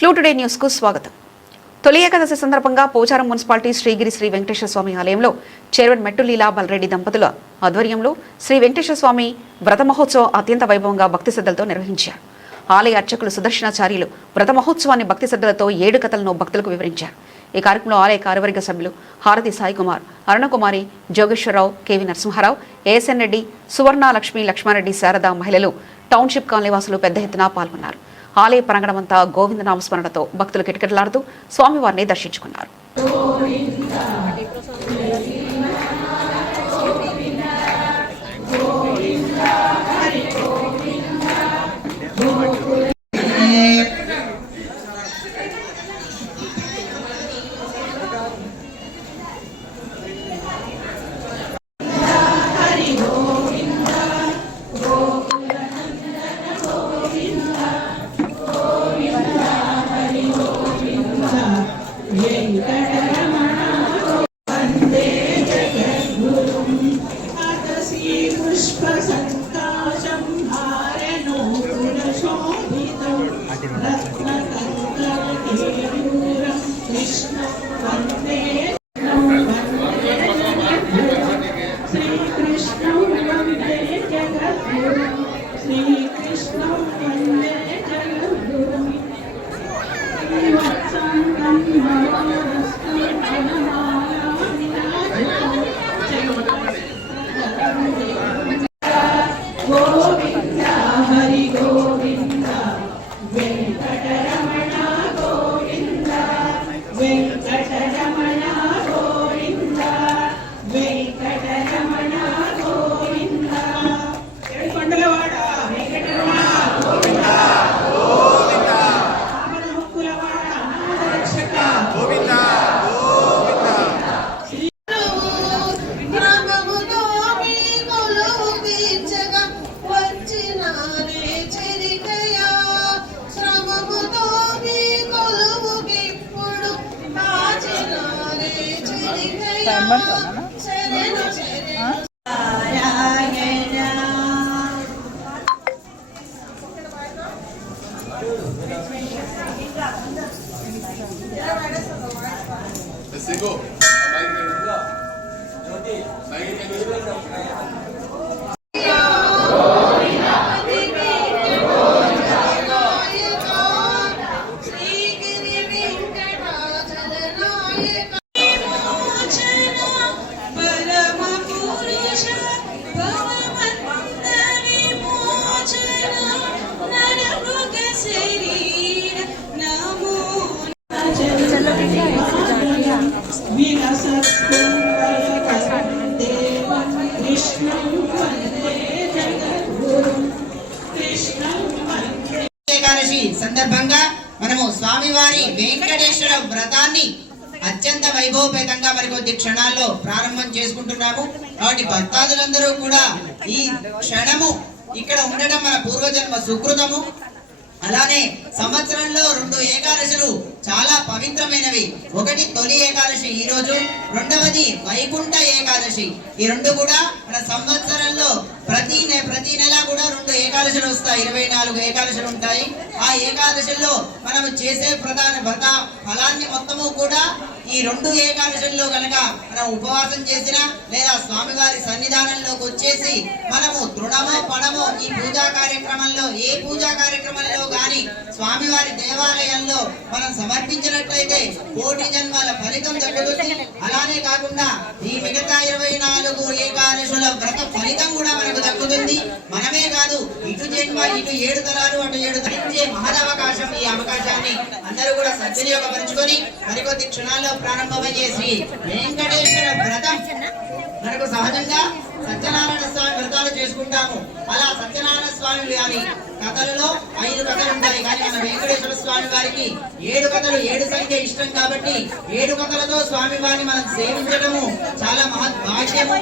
Clue today news కు స్వాగతం. తొలి ఏకాదశి సందర్భంగా పోచారం మున్సిపాలిటీ శ్రీగిరి శ్రీ వెంకటేశ్వర స్వామి ఆలయంలో చైర్మన్ మెట్టు లీలా బల్రెడ్డి దంపతుల ఆధ్వర్యంలో శ్రీ వెంకటేశ్వర స్వామి వ్రత మహోత్సవం అత్యంత వైభవంగా భక్తి శ్రద్ధలతో నిర్వహించారు. ఆలయ అర్చకులు సుదర్శనాచార్యులు వ్రత మహోత్సవాన్ని భక్తి శ్రద్ధలతో 7 కథలను భక్తులకు వివరించారు. ఈ కార్యక్రమంలో ఆలయ కార్యవర్గ సభ్యులు హారతి సాయి కుమార్, అరుణకుమారి, జోగేశ్వరరావు, కేవి నరసింహారావు, ఏఎస్ఎన్ రెడ్డి, సువర్ణ లక్ష్మి, లక్ష్మారెడ్డి, శారద మహిళలు, టౌన్షిప్ కాలనీ వాసులు పెద్ద ఎత్తున పాల్గొన్నారు. ఆలయ ప్రాంగణమంతా గోవింద నామస్మరణతో భక్తులు కిటకిటలాడుతూ స్వామివారిని దర్శించుకున్నారు. ఏకాదశి సందర్భంగా మనము స్వామివారి వెంకటేశ్వర వ్రతాన్ని అత్యంత వైభవపేతంగా మరికొద్ది క్షణాల్లో ప్రారంభం చేసుకుంటున్నాము. కాబట్టి భక్తాదులందరూ కూడా ఈ క్షణము ఇక్కడ ఉండడం మన పూర్వజన్మ సుకృతము. అలానే సంవత్సరంలో 2 ఏకాదశులు చాలా పవిత్రమైనవి. ఒకటి తొలి ఏకాదశి ఈ రోజు, రెండవది వైకుంఠ ఏకాదశి. ఈ 2 కూడా మన సంవత్సరంలో ప్రతి నెల కూడా 2 ఏకాదశులు వస్తాయి. 24 ఏకాదశులు ఉంటాయి. ఆ ఏకాదశుల్లో మనం చేసే ప్రధాన వ్రత ఫలాన్ని మొత్తము కూడా ఈ 2 ఏకాదశుల్లో కనుక మనం ఉపవాసం చేసినా లేదా స్వామివారి సన్నిధానంలోకి వచ్చేసి మనము తృణమో పణమో ఈ పూజా కార్యక్రమంలో ఏ పూజా కార్యక్రమంలో గాని స్వామివారి దేవాలయంలో మనం సమర్పించినట్లయితే 1,000,000 జన్మల ఫలితం దక్కుతుంది. అలానే కాకుండా ఈ మిగతా 24 ఏకాదశుల వ్రత ఫలితం కూడా మనకు దక్కుతుంది. మనమే కాదు, ఇటు జన్మ ఇటు 7 తరాలు అటు 7 తరించే మహదవకాశం. ఈ అవకాశాన్ని అందరూ కూడా సద్వినియోగపరుచుకొని మరికొద్ది క్షణాల్లో ప్రారంభమయ్యే శ్రీ వెంకటేశ్వర వ్రతం మనకు సహజంగా సత్యనారాయణ స్వామి వ్రతాలు చేసుకుంటాము. అలా సత్యనారాయణ స్వామి గారి కథలలో 5 కథలు ఉంటాయి. కానీ మన వెంకటేశ్వర స్వామి వారికి 7 కథలు, 7 సంఖ్య ఇష్టం కాబట్టి 7 కథలతో స్వామి వారిని మనం సేవించడము చాలా మహద్భాగ్యము.